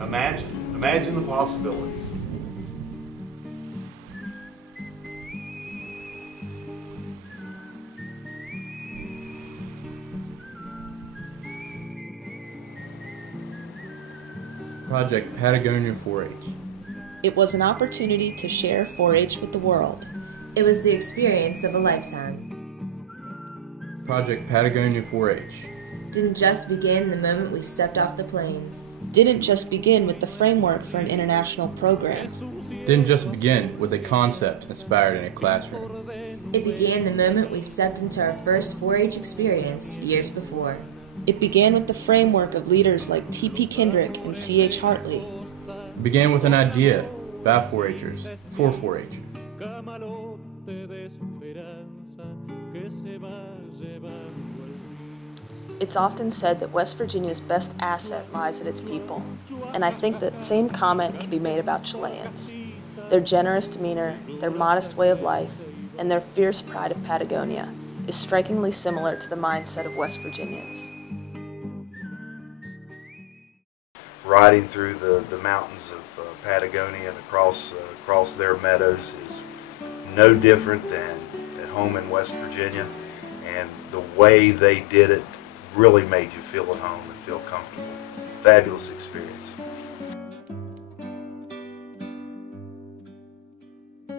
Imagine the possibilities. Project Patagonia 4-H. It was an opportunity to share 4-H with the world. It was the experience of a lifetime. Project Patagonia 4-H Didn't just begin the moment we stepped off the plane. Didn't just begin with the framework for an international program. didn't just begin with a concept inspired in a classroom. It began the moment we stepped into our first 4-H experience years before. It began with the framework of leaders like T.P. Kendrick and C.H. Hartley. It began with an idea by 4-Hers for 4-H. It's often said that West Virginia's best asset lies in its people, and I think that same comment can be made about Chileans. Their generous demeanor, their modest way of life, and their fierce pride of Patagonia is strikingly similar to the mindset of West Virginians. Riding through the mountains of Patagonia and across their meadows is no different than at home in West Virginia, and the way they did it really made you feel at home and feel comfortable. Fabulous experience.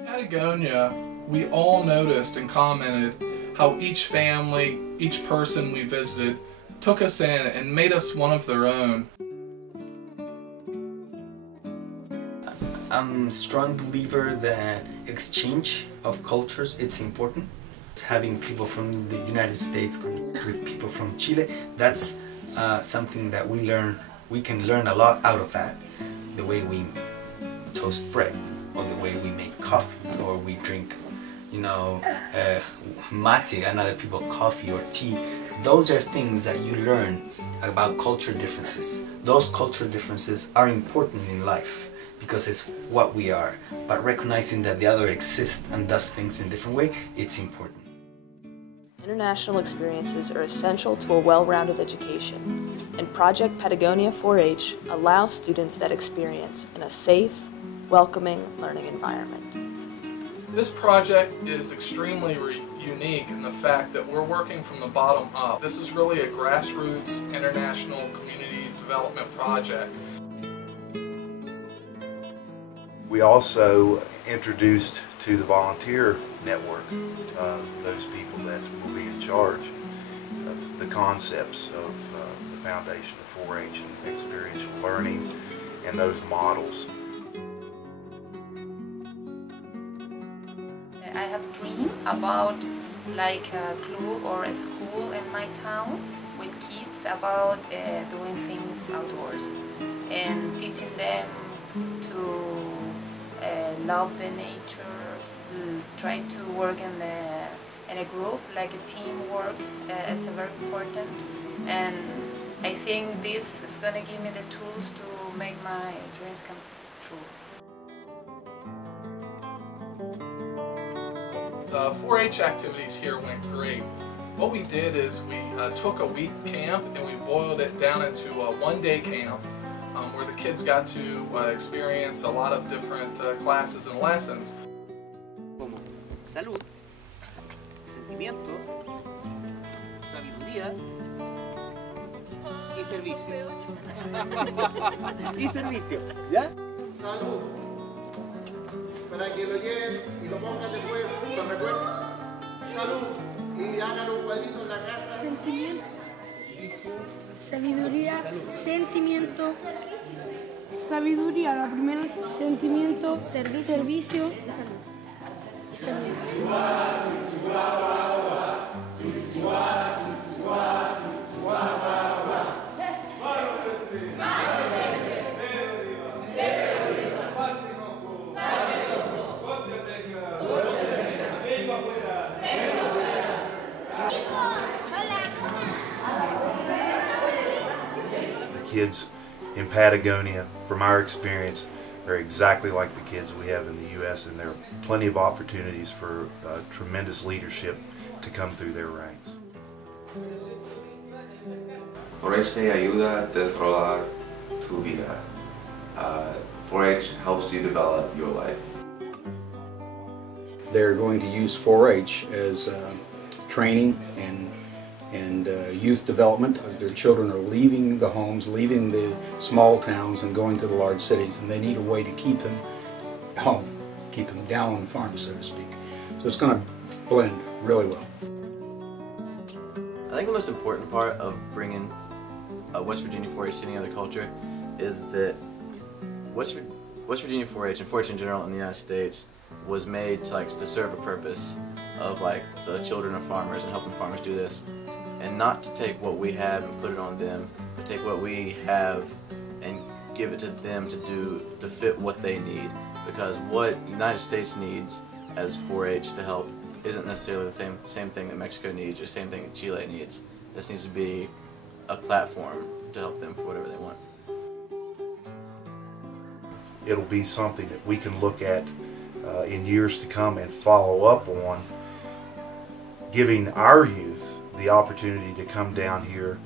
Patagonia, we all noticed and commented how each family, each person we visited took us in and made us one of their own. I'm a strong believer that exchange of cultures, it's important. Having people from the United States with people from Chile, that's something that we can learn a lot out of that. The way we toast bread, or the way we make coffee, or we drink, mate, and other people coffee or tea. Those are things that you learn about culture differences. Those culture differences are important in life because it's what we are. But recognizing that the other exists and does things in a different way, it's important. International experiences are essential to a well-rounded education, and Project Patagonia 4-H allows students that experience in a safe, welcoming learning environment. This project is extremely unique in the fact that we're working from the bottom up. This is really a grassroots international community development project. We also introduced to the volunteer network those people that will be in charge the concepts of the foundation of 4-H and experiential learning and those models. I have a dream about like a club or a school in my town with kids about doing things outdoors and teaching them to love the nature, try to work in a group, like a teamwork is very important, and I think this is going to give me the tools to make my dreams come true. The 4-H activities here went great. What we did is we took a week camp and we boiled it down into a one-day camp where the kids got to experience a lot of different classes and lessons. Como salud, sentimiento, sabiduría y servicio. Y servicio. ¿Ya? Salud. Para que lo lleven y lo pongan después, se recuerden. Salud. Y hagan un cuadrito en la casa. Sentimiento. Sabiduría. Sentimiento. Sabiduría, la primera es sentimiento, servicio y salud. The kids in Patagonia, from our experience, are exactly like the kids we have in the U.S., and there are plenty of opportunities for tremendous leadership to come through their ranks. 4-H te ayuda a desarrollar tu vida. 4-H helps you develop your life. They're going to use 4-H as training and youth development, as their children are leaving the homes, leaving the small towns and going to the large cities, and they need a way to keep them home, keep them down on the farm, so to speak. So it's going to blend really well. I think the most important part of bringing West Virginia 4-H to any other culture is that West Virginia 4-H and 4-H in general in the United States was made to serve a purpose of the children of farmers and helping farmers do this, and not to take what we have and put it on them, but take what we have and give it to them to fit what they need. Because what the United States needs as 4-H to help isn't necessarily the same thing that Mexico needs or the same thing that Chile needs. This needs to be a platform to help them for whatever they want. It'll be something that we can look at in years to come and follow up on, giving our youth the opportunity to come down here,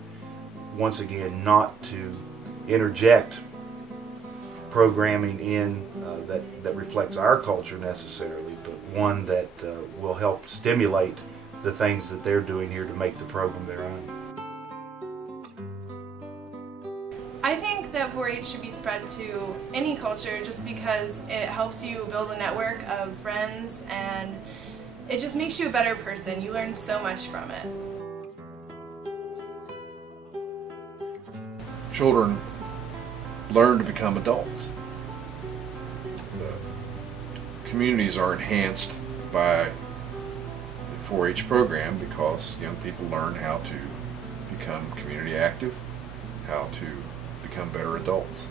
once again, not to interject programming in that reflects our culture necessarily, but one that will help stimulate the things that they're doing here to make the program their own. I think that 4-H should be spread to any culture just because it helps you build a network of friends and it just makes you a better person. You learn so much from it. Children learn to become adults. Communities are enhanced by the 4-H program because young people learn how to become community active, how to become better adults.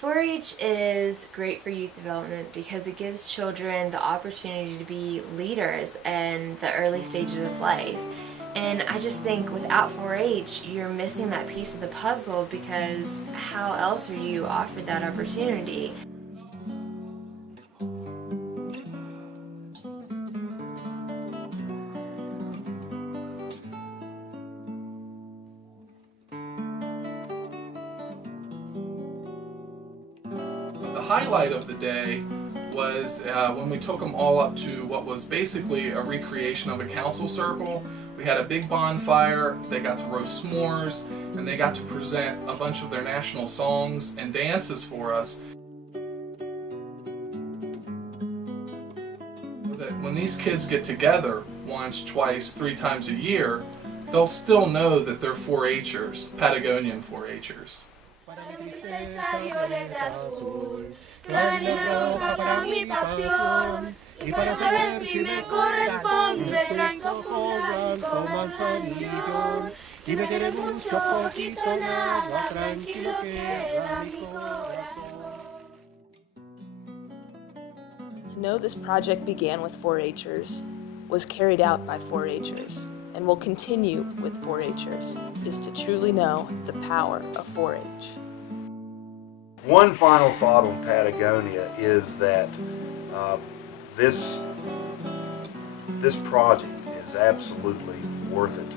.4-H is great for youth development because it gives children the opportunity to be leaders in the early stages of life. And I just think without 4-H, you're missing that piece of the puzzle because how else are you offered that opportunity? The highlight of the day was when we took them all up to what was basically a recreation of a council circle. We had a big bonfire, they got to roast s'mores, and they got to present a bunch of their national songs and dances for us. That when these kids get together once, twice, 3 times a year, they'll still know that they're 4-H'ers, Patagonian 4-H'ers. Y para saber si me corresponde, traigo jugo blanco, manzanillo. Si me quieres mucho, poquito, nada, tranquilo queda mi corazón. To know this project began with 4-H'ers, was carried out by 4-H'ers, and will continue with 4-H'ers, is to truly know the power of 4-H. One final thought on Patagonia is that this project is absolutely worth it.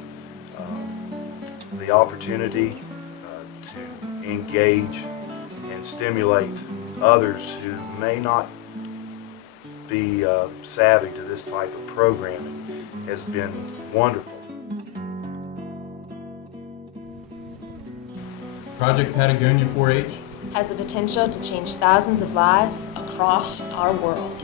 The opportunity to engage and stimulate others who may not be savvy to this type of programming has been wonderful. Project Patagonia 4-H has the potential to change thousands of lives across our world.